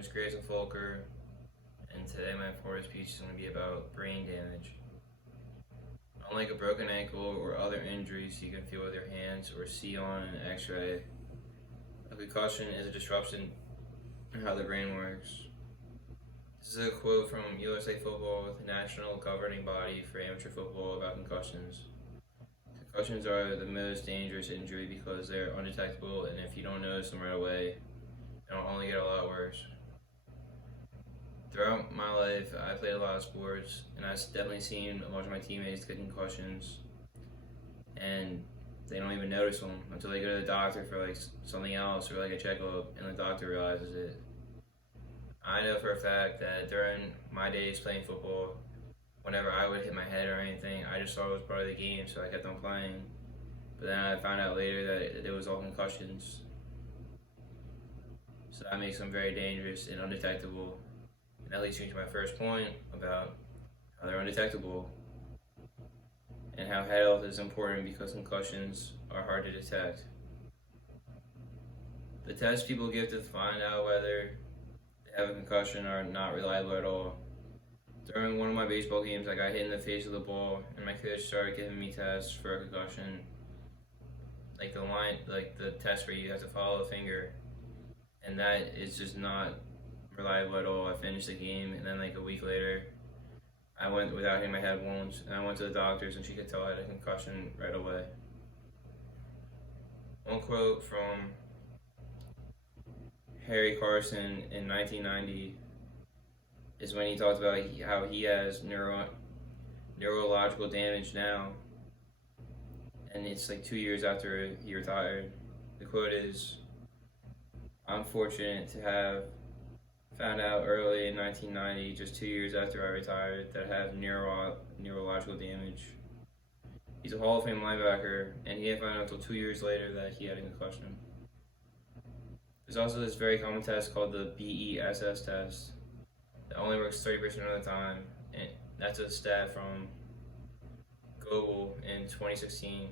is Grayson Folker, and today my forward speech is going to be about brain damage. Unlike a broken ankle or other injuries you can feel with your hands or see on an x-ray, a concussion is a disruption in how the brain works. This is a quote from USA Football, the national governing body for amateur football, about concussions. Concussions are the most dangerous injury because they're undetectable, and if you don't notice them right away, it'll only get a lot worse. Throughout my life, I played a lot of sports, and I've definitely seen a bunch of my teammates get concussions, and they don't even notice them until they go to the doctor for like something else or like a checkup, and the doctor realizes it. I know for a fact that during my days playing football, whenever I would hit my head or anything, I just thought it was part of the game, so I kept on playing. But then I found out later that it was all concussions. So that makes them very dangerous and undetectable. And that leads me to my first point about how they're undetectable and how head health is important because concussions are hard to detect. The tests people give to find out whether they have a concussion are not reliable at all. During one of my baseball games, I got hit in the face with a ball, and my coach started giving me tests for a concussion, like the test where you have to follow a finger, and that is just not reliable at all. I finished the game, and then like a week later, I went without hitting my head once, and I went to the doctors, and she could tell I had a concussion right away. One quote from Harry Carson in 1990 is when he talked about how he has neurological damage now, and it's like 2 years after he retired. The quote is, "I'm fortunate to have found out early in 1990, just 2 years after I retired, that I have neurological damage." He's a Hall of Fame linebacker, and he didn't find out until 2 years later that he had a concussion. There's also this very common test called the BESS test that only works 30% of the time, and that's a stat from Global in 2016.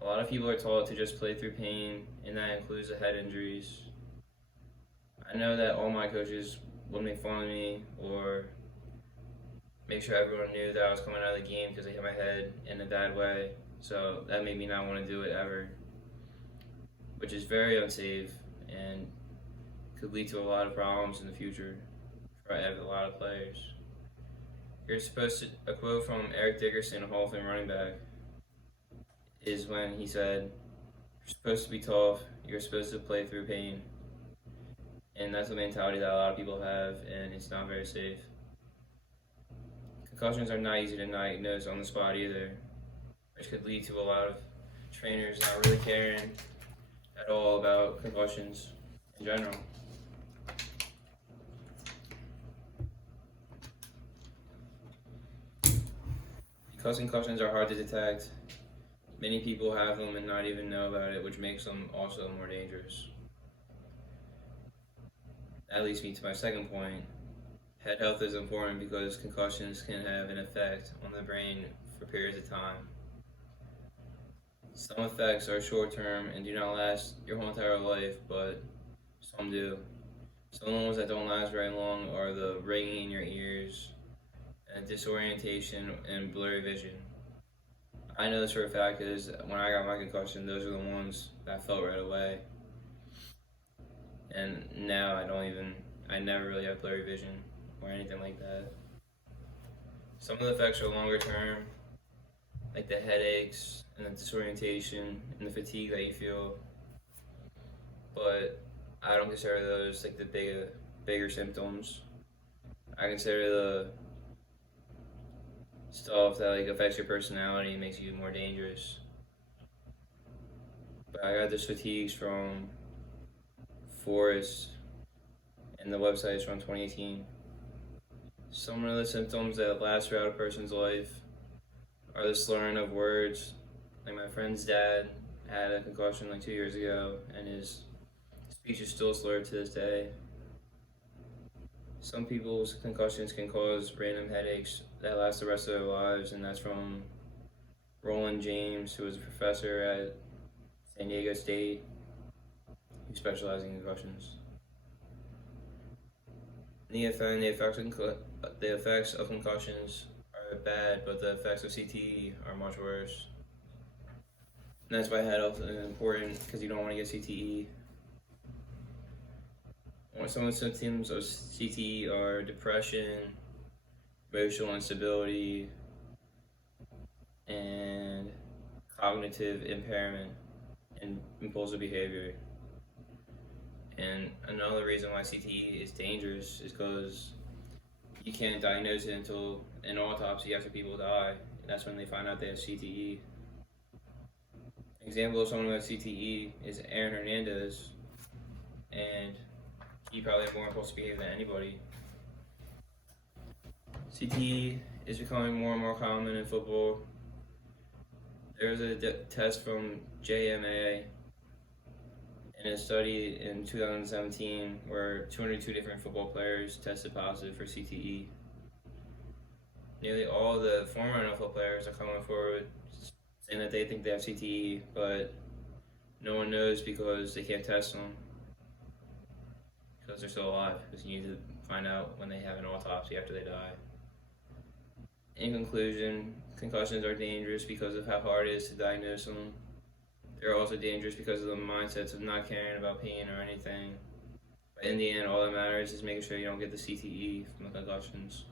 A lot of people are taught to just play through pain, and that includes the head injuries. I know that all my coaches would make fun of me or make sure everyone knew that I was coming out of the game because I hit my head in a bad way, so that made me not want to do it ever, which is very unsafe and could lead to a lot of problems in the future for a lot of players. A quote from Eric Dickerson, a Hall of Fame running back, is when he said, "You're supposed to be tough, you're supposed to play through pain." And that's a mentality that a lot of people have, and it's not very safe. Concussions are not easy to diagnose on the spot either, which could lead to a lot of trainers not really caring at all about concussions in general. Because concussions are hard to detect, many people have them and not even know about it, which makes them also more dangerous. That leads me to my second point. Head health is important because concussions can have an effect on the brain for periods of time. Some effects are short-term and do not last your whole entire life, but some do. Some ones that don't last very long are the ringing in your ears, and disorientation, and blurry vision. I know this for a fact because when I got my concussion, those are the ones that I felt right away. And now I never really have blurry vision or anything like that. Some of the effects are longer term, like the headaches and the disorientation and the fatigue that you feel, but I don't consider those like the bigger symptoms. I consider the stuff that like affects your personality and makes you more dangerous. But I got this fatigues from Forrest, and the website is from 2018. Some of the symptoms that last throughout a person's life are the slurring of words. Like my friend's dad had a concussion like 2 years ago, and his speech is still slurred to this day. Some people's concussions can cause random headaches that last the rest of their lives, and that's from Roland James, who was a professor at San Diego State. who specialize in concussions. The effects of concussions are bad, but the effects of CTE are much worse. And that's why head health is important, because you don't want to get CTE. Some of the symptoms of CTE are depression, emotional instability, and cognitive impairment and impulsive behavior. And another reason why CTE is dangerous is because you can't diagnose it until an autopsy after people die. And that's when they find out they have CTE. An example of someone who has CTE is Aaron Hernandez, and he probably had more impulsive behavior than anybody. CTE is becoming more and more common in football. There was a test from JMA in a study in 2017 where 202 different football players tested positive for CTE. Nearly all the former NFL players are coming forward saying that they think they have CTE, but no one knows because they can't test them because they're still alive, because you need to find out when they have an autopsy after they die. In conclusion, concussions are dangerous because of how hard it is to diagnose them. They're also dangerous because of the mindsets of not caring about pain or anything. But in the end, all that matters is making sure you don't get the CTE from the concussions.